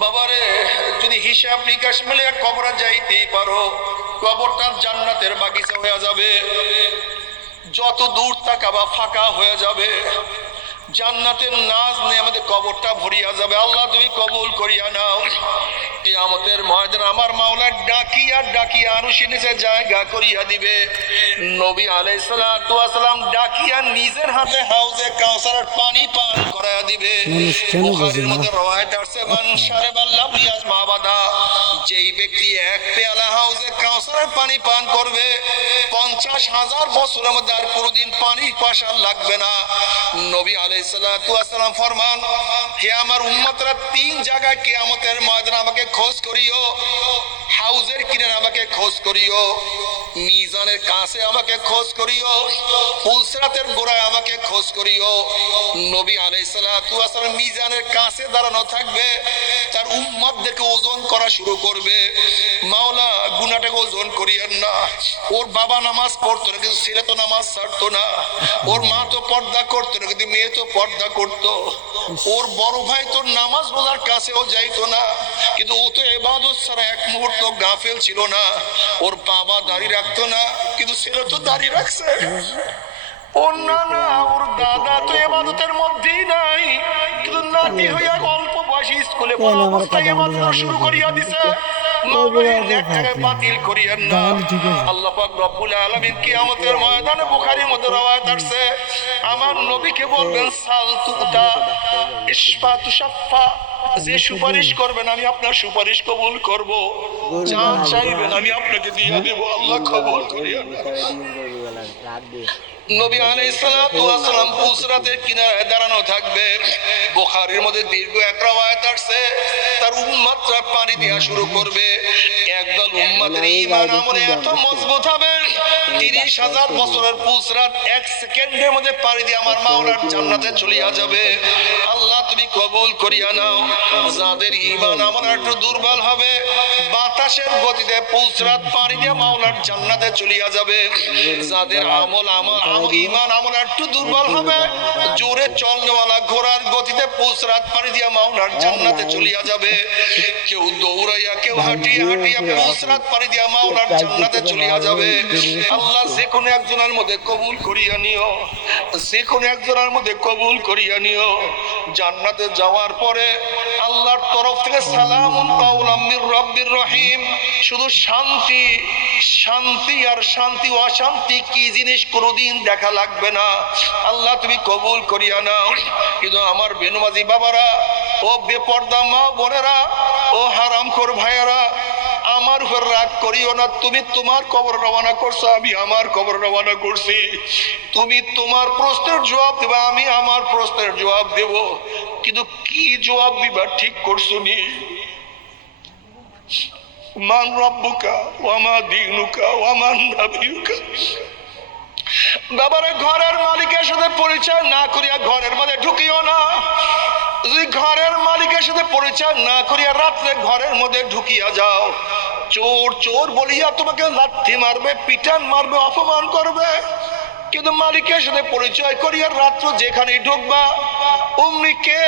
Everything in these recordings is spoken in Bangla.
বাবারে, যদি হিসাব নিকাশ মিলে কবরে যাইতেই পারো, কবরটা জান্নাতের বাগিচা হয়ে যাবে। যত দূর তাকাবা ফাঁকা হয়ে যাবে, জান্নাতের নাজ নেয়ামতে কবরটা ভরিয়া যাবে। আল্লাহ তুমি কবুল করিয়া নাও। কিয়ামতের ময়দানে আমার মাওলা ডাকিয়া ডাকিয়া আরশের নিচে জায়গা করিয়া দিবে। নবী আলাইহিস সালাতু ওয়াস সালাম ডাকিয়া নিজের হাতে হাউজে কাউসারের পানি পান করায়া দিবে। বুখারীর মধ্যে রওয়ায়াত আছে, মান শারাবা লাম ইয়াজমা আবাদা, যেই ব্যক্তি এক পেয়ালা হাউজে কাউসারের পানি পান করবে 50,000 বছরের মধ্যে আর কোনোদিন পানি পাশা লাগবে না। নবী আলাইহিস সালাতু ওয়াস সালাম ফরমান, হে আমার উম্মতরা, 3 জায়গায় কিয়ামতের ময়দানে আমাকে খোঁজ করিও। হাউজের কিনারে আমাকে খোঁজ করিও, মিজানের কাছে আমাকে খোঁজ করিও, পুলসিরাতের গোড়ায় আমাকে খোঁজ করিও। নবী আলাইহিস সালাতু ওয়াস সালাম মিজানের কাছে দাঁড়ানো থাকবে, তার উম্মতদেরকে ওজন করা শুরু করবে। মাওলা গুনাহটাকে ওজন করিয়েন না। ওর বাবা নামাজ পড়তো না, কিন্তু ছেলে তো নামাজ ছাড়তো না। ওর মা তো পর্দা করতো না, কিন্তু মেয়ে তো পর্দা করতো। ওর বড় ভাই তো নামাজ রোজার কাছেও যাইতো না, কিন্তু ও তো ইবাদত ছাড়া এক মুহূর্ত গাফেল ছিল না। ওর বাবা দাড়ি রাখতো না, কিন্তু ছেলে তো দাড়ি রাখছে। ওর নানা, ওর দাদা তো ইবাদতের মধ্যেই নাই, কিন্তু নাতি হইয়া অল্প বয়সী স্কুলে পড়া অবস্থায় ইবাদত শুরু করিয়া দিছে। বাতিল করিয়েন না। আল্লাহ পাক রব্বুল আলামিন কিয়ামতের ময়দানে বুখারীর মধ্যে রওয়ায়াত আছে, আমার নবীকে বলবেন সাল তুতা ইশফা তুশাফা, যে সুপারিশ করবেন আমি আপনার সুপারিশ কবুল করব, যা চাইবেন আমি আপনাকে দিয়ে দেব। আল্লাহ কবুল করিয়েন। নবী আলাইহিস সালাতু ওয়াস সালাম পুলসিরাতের কিনারে দাঁড়ানো থাকবে। বুখারীর মধ্যে দীর্ঘ এক রওয়ায়াত আছে, তার উম্মতরা পানি দেয়া শুরু করবে। একদল উম্মতের ঈমান আমলে এত মজবুত হবে, 30,000 বছরের পুলসিরাত 1 সেকেন্ডের মধ্যে পানি দিয়ে আমার মাওলার জান্নাতে চলিয়া যাবে। আল্লাহ তুমি কবুল করিয়া নাও। যাদের ঈমান আমল একটু দুর্বল হবে, বাতাসের গতিতে পুলসিরাত পানি দিয়ে মাওলার জান্নাতে চলিয়া যাবে। যাদের ঈমান আমল একটু দুর্বল হবে, জোরে চলনেওয়ালা ঘোড়ার গতিতে পুলসিরাত পানি দিয়ে মাওলার জান্নাতে চলিয়া যাবে। কেউ দৌড়াইয়া, কেউ হাঁটিয়া হাঁটিয়া পুলসিরাত পানি দিয়ে মাওলার জান্নাতে চলিয়া যাবে। আল্লাহ যে কোনো একজনের মধ্যে কবুল করিয়া নিও, যে কোনো একজনের মধ্যে কবুল করিয়া নিও। জান্নাতে যাওয়ার পরে আল্লাহর তরফ থেকে সালামুন কাওলাম মির রাব্বির রহিম, শুধু শান্তি, শান্তি আর শান্তি। অশান্তি কি জিনিস কোনোদিন দেখা লাগবে না। আল্লাহ তুমি কবুল করিয়া নাও। কিন্তু আমার বেনমাজি বাবারা, ও বেপর্দা মা বোনেরা, ও হারামখোর ভাইয়েরা, আমার উপর রাগ করিও না। তুমি তোমার কবর রওনা করছো, আমি আমার কবর রওনা করছি। তুমি তোমার প্রশ্নের জবাব দেবা, আমি আমার প্রশ্নের জবাব দেব। কিন্তু কি জবাব দিবা ঠিক করছো নি? মান রব্বুকা ওয়া মা দীনুকা ওয়া মান নাবিয়ুকা। বাবারে, ঘরের মালিকের সাথে পরিচয় না করিয়া ঘরের মধ্যে ঢুকিও না। যদি ঘরের মালিকের সাথে পরিচয় না করিয়া রাত্রে ঘরের মধ্যে ঢুকিয়া যাও, চোর চোর বলিয়া তোমাকে লাথি মারবে, পিটান মারবে, অপমান করবে। কিন্তু মালিকের সাথে পরিচয় করিয়া রাত্র যেখানে ঢুকবা, অমনি কে?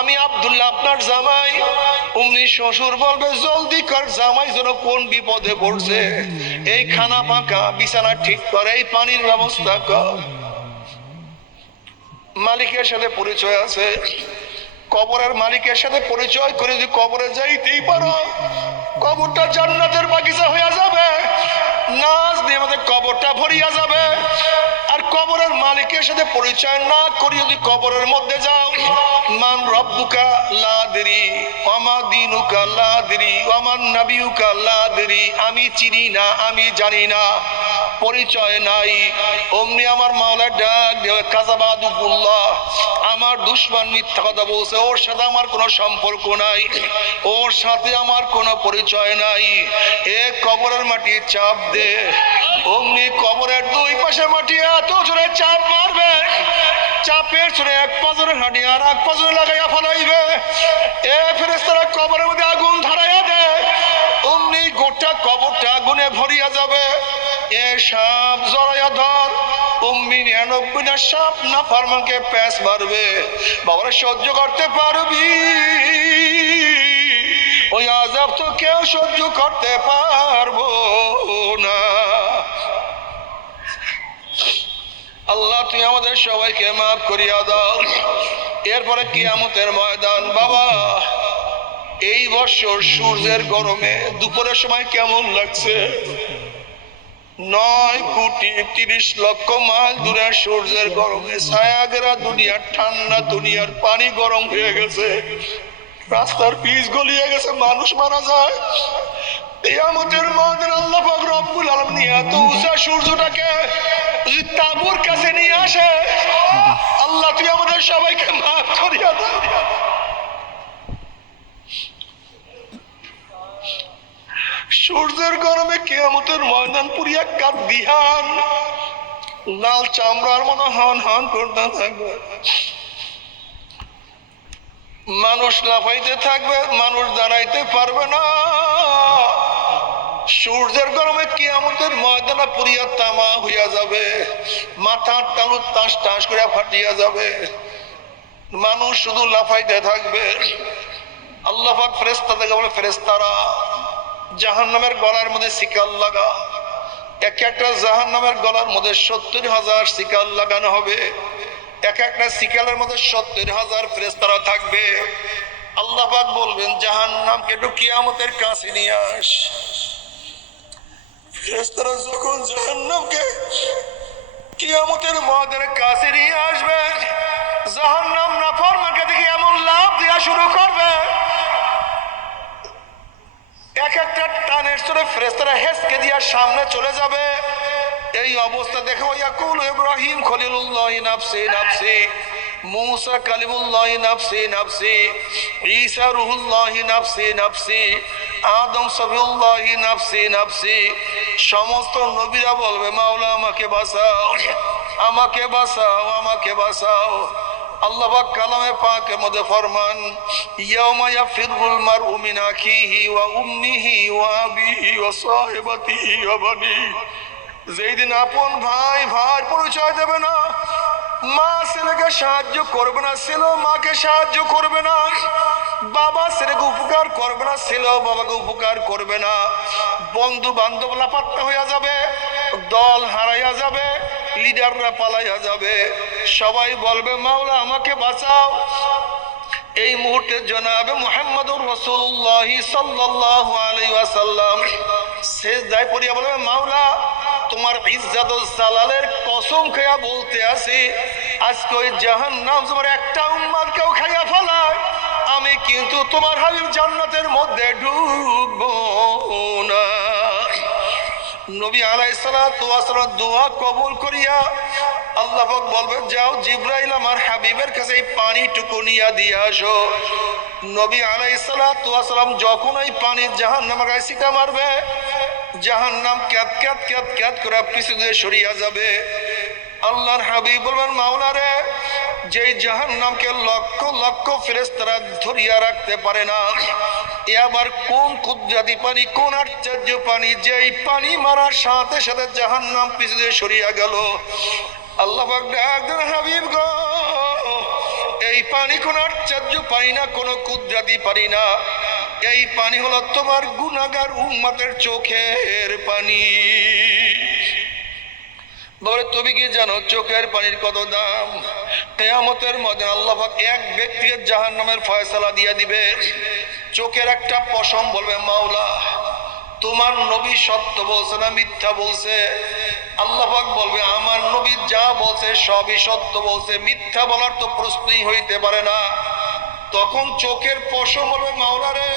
আমি আব্দুল্লাহ, আপনার জামাই। অমনি শ্বশুর বলবে, জলদি কর, জামাই যেন কোন বিপদে পড়ছে, এই খানা পাকা, বিছানা ঠিক কর, এই পানির ব্যবস্থা কর। মালিকের সাথে পরিচয় আছে। কবরের মালিকের সাথে পরিচয় করে যদি কবরে যাইতেই পারো, কবরটা জান্নাতের বাগিচা হয়ে যাবে। নাজ দিয়ে আমাদের কবরটা ভরিয়া যাবে। আর কবরের মালিকের সাথে পরিচয় না করি যদি কবরের মধ্যে যাও, মান রব্বুকা লা আদরি ওয়া মা দীনুকা লা আদরি ওয়া মান নাবিয়ুকা লা আদরি, আমি চিনি না, আমি জানি না, পরিচয় নাই। অমনি আমার মাওলা ডাক দেবে, কাযাবাদুল্লাহ, আমার দুশমন মিথ্যা কথা বলছে, ওর সাথে আমার কোনো সম্পর্ক নাই, ওর সাথে আমার কোনো পরিচয় নাই। এ কবরের মাটি চাপ দে। অমনি কবরের দুই পাশে মাটি এত জোরে চাপ মারবে, চাপের জোরে এক পাজরে হাঁটি আর এক পাজরে লাগাইয়া ফেলাইবে। এ ফেরেশতারা কবরের মধ্যে আগুন ধরাইয়া দেয়। অমনি গোটা কবরটা আগুনে ভরিয়া যাবে। এ সাপ জড়াইয়া ধর। অমনি 99টা সাপ না ফারমানকে প্যাঁচ মারবে। বাবারা, সহ্য করতে পারবি? সহ্য করতে পারবো না। আল্লাহ তুমি আমাদের সবাইকে মাফ করিয়া দাও। এরপরে কিয়ামতের ময়দান। বাবা, এই বছর সূর্যের গরমে দুপুরের সময় কেমন লাগছে? 9,30,00,000 মাইল দূরে সূর্যের গরমে ছায়াগেরা দুনিয়ার ঠান্ডা, দুনিয়ার পানি গরম হয়ে গেছে, রাস্তার পিচ গলিয়ে গেছে, মানুষ মারা যায়। কিয়ামতের ময়দানে আল্লাহ পাক রব্বুল আলামিন এত উঁচা সূর্যটাকে যদি তাঁবুর কাছে নিয়ে আসে, আল্লাহ তুই আমাদের সবাইকে মাফ করিয়া দাও। সূর্যের গরমে কিয়ামতের ময়দান পুরিয়া কাঁদিহান, লাল চামড়ার মতো হন হন করতে থাকবে, মানুষ লাফাইতে থাকবে, মানুষ দাঁড়াইতে পারবে না। সূর্যের গরমে কিয়ামতের ময়দানে পুরিয়া তামা হইয়া যাবে, মাথার তালু টাস টাস করে ফাটিয়া যাবে, মানুষ শুধু লাফাইতে থাকবে। আল্লাহ পাক ফেরেশতাদেরকে বলে, ফেরেশতারা জাহান্নামের গলার মধ্যে শিকল লাগা। এক একটা জাহান্নামের গলার মধ্যে 70,000 শিকল লাগানো হবে। এক একটা শিকলের মধ্যে 70,000 ফেরেশতারা থাকবে। আল্লাহ পাক বলবেন, জাহান্নামকে একটু কিয়ামতের কাছে নিয়ে আস। ফেরেশতারা যখন জাহান্নামকে কিয়ামতের ময়দানের কাছে নিয়ে আসবে, জাহান্নাম নাফরমানকে দেখে এমন লাফ দেওয়া শুরু করবে, এক একটা টানের সরে ফেরেশতারা হেসকে দিয়া সামনে চলে যাবে। এই অবস্থা দেখে ইয়াকুল ইব্রাহিম খলিলুল্লাহ নাফসি নাফসি, মুসা কালিমুল্লাহ নাফসি নাফসি, ঈসা রুহুল্লাহ নাফসি নাফসি, আদম সফিউল্লাহ নাফসি নাফসি। সমস্ত নবীরা বলবে, মাওলা আমাকে বাঁচাও, আমাকে বাঁচাও, আমাকে বাঁচাও। আল্লাহ পাক কালামে পাকের মধ্যে ফরমান, ইয়াউমা ইয়াফিরুল মারউ মিন আখিহি ওয়া উম্মিহি ওয়া আবিহি ওয়া সাহিবাতিহি ওয়া বানি। যেই দিন আপন ভাই ভাই পরিচয় দেবে না, মা ছেলেকে সাহায্য করবে না, ছেলে মাকে সাহায্য করবে না, বাবা ছেলেকে উপকার করবে না, ছেলেও বাবাকে উপকার করবে না, বন্ধু বান্ধব লাপাত্তা হইয়া যাবে, দল হারাইয়া যাবে, লিডাররা পালাইয়া যাবে। সবাই বলবে, মাওলা আমাকে বাঁচাও। এই মুহূর্তে জনাবে মুহাম্মদুর রাসূলুল্লাহ সাল্লাল্লাহু আলাইহি ওয়াসাল্লাম সিজদায় পড়িয়া বলবে, মাওলা তোমার ইজ্জত ও জালালের কসম খেয়া বলতে আছি, আজকে ওই জাহান্নাম তোমার একটা উম্মতকেও খাইয়া ফেলায়, আমি কিন্তু তোমার হাবিব জান্নাতের মধ্যে ঢুকবো না। নবী আলাইহিস সালাতু ওয়াস সালাম দোয়া কবুল করিয়া আল্লাহ পাক বলবেন, যাও জিবরাইল আমার হাবিবের কাছে এই পানিটুকু নিয়ে দিয়ে আসো। নবী আলাইহিস সালাতু ওয়াস সালাম যখন এই পানি জাহান্নামের গায়ে ছিটা মারবে, জাহান্নাম ক্যাত ক্যাত ক্যাত ক্যাত করে পিছু দিয়ে সরিয়া যাবে। আল্লাহর হাবিব বলবেন, মাওলা রে, যেই জাহান্নামকে লক্ষ লক্ষ ফেরেশতারা ধরিয়া রাখতে পারে না, এ আবার কোন কুদরতি পানি, কোন আশ্চর্য পানি, যেই পানি মারার সাথে সাথে জাহান্নাম পিছু দিয়ে সরিয়া গেল। আল্লাহ পাক ডাকলেন, হাবিব গো, এই পানি কোন আশ্চর্য পানি না, কোন কুদরতি পানি না, এই পানি হলো তোমার গুনাহগার উম্মতের চোখের পানি। বলে, তুমি কি জানো চোখের পানির কত দাম? কিয়ামতের মধ্যে আল্লাহ পাক এক ব্যক্তিকে জাহান্নামের ফয়সালা দিয়ে দিবে। চোখের একটা পশম বলবে, মাওলা তোমার নবী সত্য বলছে না মিথ্যা বলছে? আল্লাহ পাক বলবে, আমার নবী যা বলছে সবই সত্য বলছে, মিথ্যা বলার তো প্রশ্নই হইতে পারে না। তখন চোখের পশম বলবে, মাওলা রে,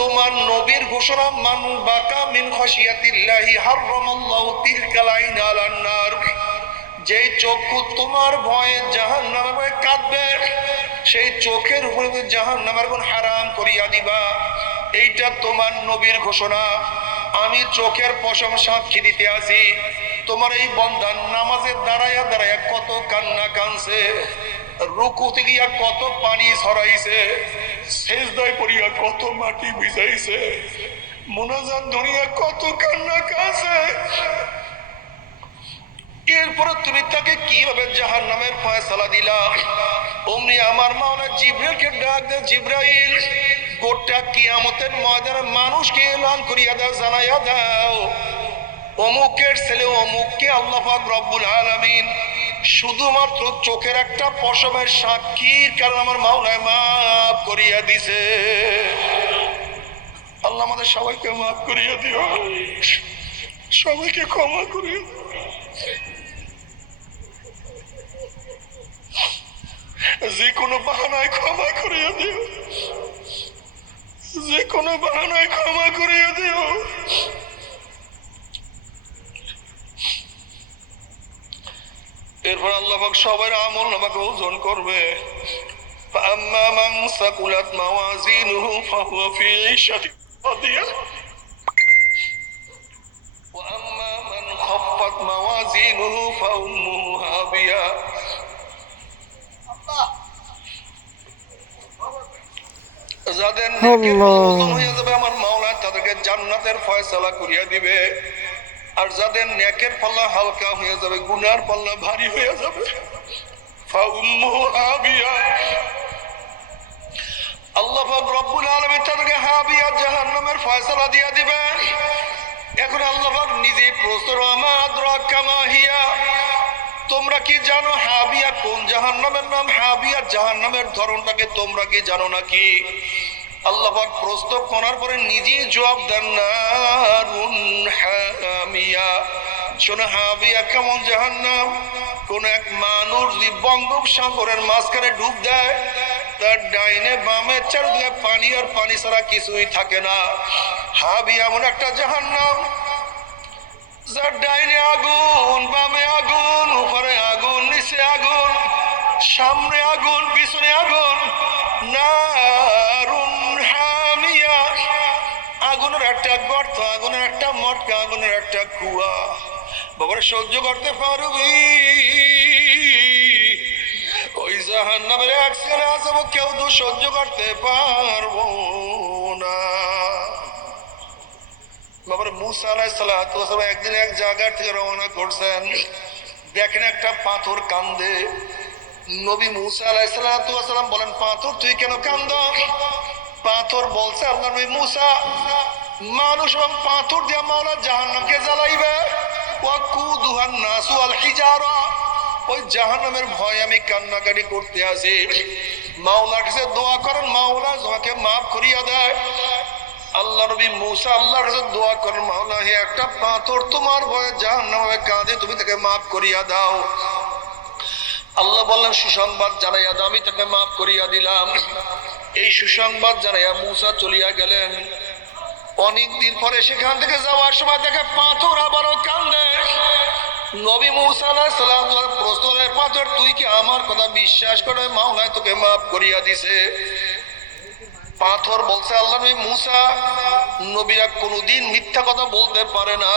তোমার নবীর ঘোষণা, মান বাকা মিন খাশিয়াতিল্লাহি হারামাল্লাহু তিলকাল আইন আলান নার। যেই চক্ষু তোমার ভয়ে জাহান্নামের ভয়ে কাঁদবে, সেই চোখের উপরে জাহান্নামের আগুন হারাম করিয়া দিবা। এইটা তোমার নবীর ঘোষণা। আমি চোখের পশম সাক্ষী দিতে আছি, তোমার এই বান্দা নামাজে দাঁড়াইয়া দাঁড়াইয়া কত কান্না কানছে, রুকুতে গিয়া কত পানি ছড়াইছে, সেজদায় পড়িয়া কত মাটি ভিজাইছে, মুনাজাত ধরিয়া কত কান্না কানছে। এরপরে তুমি তাকে কিভাবে জাহান্নামের ফয়সালা দিলা? অমনি আমার মাওলা জিবরাইলকে ডাক দে, জিবরাইল গোটা কিয়ামতের ময়দানে মানুষকে এলান করিয়া দাও, জানাইয়া দাও অমুকের ছেলে অমুককে আল্লাহ পাক রব্বুল আলামিন শুধুমাত্র চোখের একটা পশমের সাক্ষীর কারণে আমার মাওলায় মাফ করিয়া দিছে। আল্লাহ আমাদের সবাইকে মাফ করিয়া দিও, সবাইকে ক্ষমা করিয়া দিও। যে কোনো বাহানায় ক্ষমা করিয়া দিও, যে কোনো বাহানায় ক্ষমা করিয়া দিও। এরপর আল্লাহ পাক সবার আমল নামাকে ওজন করবে। فأما من ثقلت موازينه فهو في عيشة راضية وأما من خفت موازينه فأمه هاوية। যাদের নেকের ওজন হয়ে যাবে আমার মাওলা তাদেরকে জান্নাতের ফয়সালা করিয়া দিবে, আর যাদের নেকের পাল্লা হালকা হয়ে যাবে গুনার পাল্লা ভারী হয়ে যাবে। ফাউম্মুহু হাবিয়া, আল্লাহ পাক রব্বুল আলামিন তাদেরকে হাবিয়া জাহান্নামের ফয়সালা দিয়া দিবেন। এখন আল্লাহ পাক নিজে প্রশ্ন, আমা আদরাকা মা হিয়া, তোমরা কি জানো হাবিয়া কোন জাহান্নামের নাম? হাবিয়া জাহান্নামের ধরনটাকে তোমরা কি জানো নাকি? আল্লাহ পাক প্রশ্ন করার পরে নিজেই জবাব দেন, নারুন হামিয়া। শোনো হাবিয়া কেমন জাহান্নাম? কোন এক মানুষ যদি বঙ্গোপসাগরের মাঝখানে ডুব দেয়, তার ডাইনে বামে চারদিকে পানি আর পানি ছাড়া কিছুই থাকে না। হাবিয়া এমন একটা জাহান্নাম যার ডাইনে আগুন, বামে আগুন, উপরে আগুন, নিচে আগুন, সামনে আগুন, পিছনে আগুন। নারুন হামিয়া, আগুনের একটা গর্ত, আগুনের একটা মটকা, আগুনের একটা কুয়া। বাবারে সহ্য করতে পারবি? ওই জাহান্নামের এক ছেলে আছে, কেউ তো সহ্য করতে পারবো না। বাবার মুসা আলাইহিস সালাতু ওয়াস সালাম একদিন এক জায়গা থেকে রওনা করছেন, দেখেন একটা পাথর কান্দে। নবী মুসা আলাইহিস সালাতু ওয়াস সালাম বলেন, পাথর তুই কেন কান্দ? পাথর বলছে, আল্লাহ নবী মুসা, মানুষ এবং পাথর দিয়ে মাওলা জাহান্নামকে জ্বালাইবে। ওয়াকুদুহান নাসু আল হিজারা, ওই জাহান্নামের ভয় আমি কান্নাকাটি করতে আছি। মাওলার কাছে দোয়া করেন, মাওলা তোমাকে মাফ করিয়া দেয়। আল্লাহ নবী মুসা আল্লাহর কাছে দোয়া করেন, মাওলা হে একটা পাথর তোমার ভয়ে জাহান্নামে কাঁদে, তুমি তাকে মাফ করিয়া দাও। আল্লাহ বললেন, সুসংবাদ জানাইয়া দাও, আমি তাকে মাফ করিয়া দিলাম। এই সুসংবাদ জানাইয়া মুসা চলিয়া গেলেন। অনেকদিন পরে সেখান থেকে যাওয়ার সময় দেখে পাথর আবারও কান্দে। নবী মুসা আলাইহিস সালাতু ওয়াস সালাম প্রশ্ন করে, পাথর তুই কি আমার কথা বিশ্বাস করে মাওলা তোকে মাফ করিয়া দিছে? পাথর বলছে, আল্লাহ নবী মুসা, নবীরা কোনদিন মিথ্যা কথা বলতে পারে না।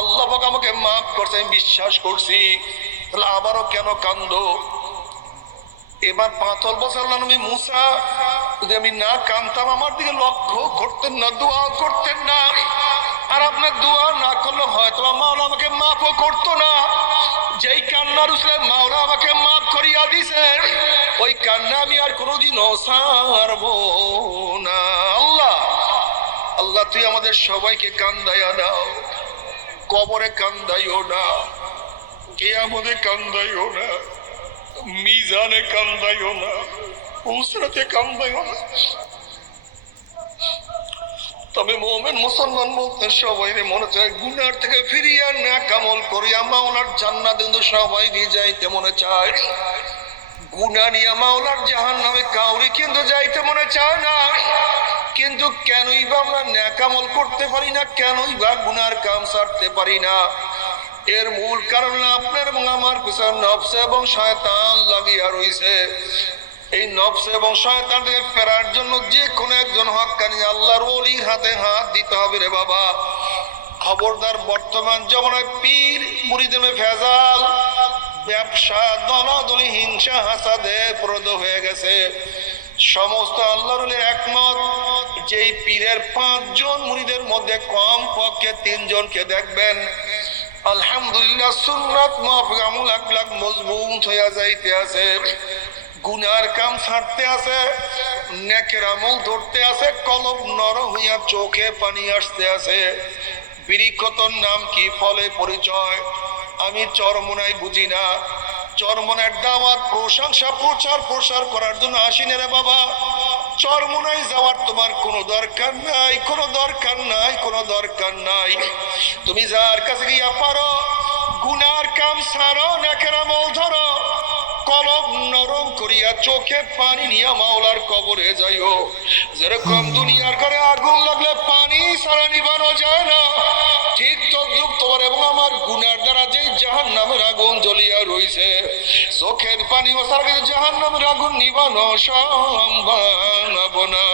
আল্লাহ পাক আমাকে মাফ করছে, আমি বিশ্বাস করছি, তাহলে আবারও কেন কান্দো? এবার পাথর বলছে, আল্লাহ নবী মুসা, যদি আমি না কান্দতাম আমার দিকে লক্ষ্য করতেন না, দোয়া করতেন না, আর আপনার দোয়া না করলে হয়তো মাওলা আমাকে মাফও করতো না। যেই কান্নার উসলে মাওলা আমাকে মাফ করিয়া দিছে, ওই কান্না আমি আর কোনোদিনও ছাড়বো না। আল্লাহ আল্লাহ তুই আমাদের সবাইকে কান্দাইয়া দাও, কবরে কান্দাইও না, কিয়ামতে কান্দাইও না, মিজানে কান্দাইও না, উসরাতে কান্দাইও না। তবে মুমিন মুসলমান বলতে সবাই মনে চায় গুনার থেকে ফিরিয়া নেক আমল করিয়া মাওলার জান্নাত কিন্তু সবাই নিয়ে যাইতে মনে চায়। গুনাহ নিয়ে মাওলার জাহান্নামে কাউরি কিন্তু যাইতে মনে চায় না। কিন্তু কেনই বা আমরা নেক আমল করতে পারি না, কেনই বা গুনার কাম ছাড়তে পারি না? এর মূল কারণ আপনার এবং আমার পিছনে নফস এবং শয়তান লাগিয়া রইছে। এই নফস এবং শয়তান থেকে ফেরার জন্য যে কোনো একজন হক্কানি আল্লাহর ওলির হাতে হাত দিতে হবে রে বাবা। খবরদার, বর্তমান জমানায় পীর মুরিদে ভেজাল, ব্যবসা, দলাদলি, হিংসা, হাসাদে প্রদ হয়ে গেছে। সমস্ত আল্লাহর ওলির একমত, যেই পীরের 5 জন মুরিদের মধ্যে কম পক্ষে 3 জনকে দেখবেন আলহামদুলিল্লাহ সুন্নাত মাফিক আমল আখলাক মজবুত হইয়া যাইতে আছে, গুনার কাম ছাড়তে আছে, নেকের আমল ধরতে আছে, কলব নরম হইয়া চোখে পানি আসতে আছে। বিরিকতর নাম কি, ফলে পরিচয়। আমি চরমোনাই বুঝি না, চরমোনার দাওয়াত প্রশংসা প্রচার করার জন্য আসিনে রে বাবা। চরমোনাই যাওয়ার তোমার কোনো দরকার নাই, কোনো দরকার নাই, কোনো দরকার নাই। তুমি যার কাছে গিয়া পারো গুনার কাম ছাড়ো, নেকের আমল ধরো, কলব নরম করিয়া চোখে পানি নিয়া মাওলার কবরে যাইও। যেরকম দুনিয়ার ঘরে আগুন লাগলে পানি ছাড়া নিবানো যায় না, ঠিক তদ্রুপ তোমার এবং আমার গুনার দ্বারা যে জাহান্নামের আগুন জ্বলিয়া রইছে, চোখের পানি ও ছাড়া জাহান্নামের আগুন নিবানো সম্ভব না।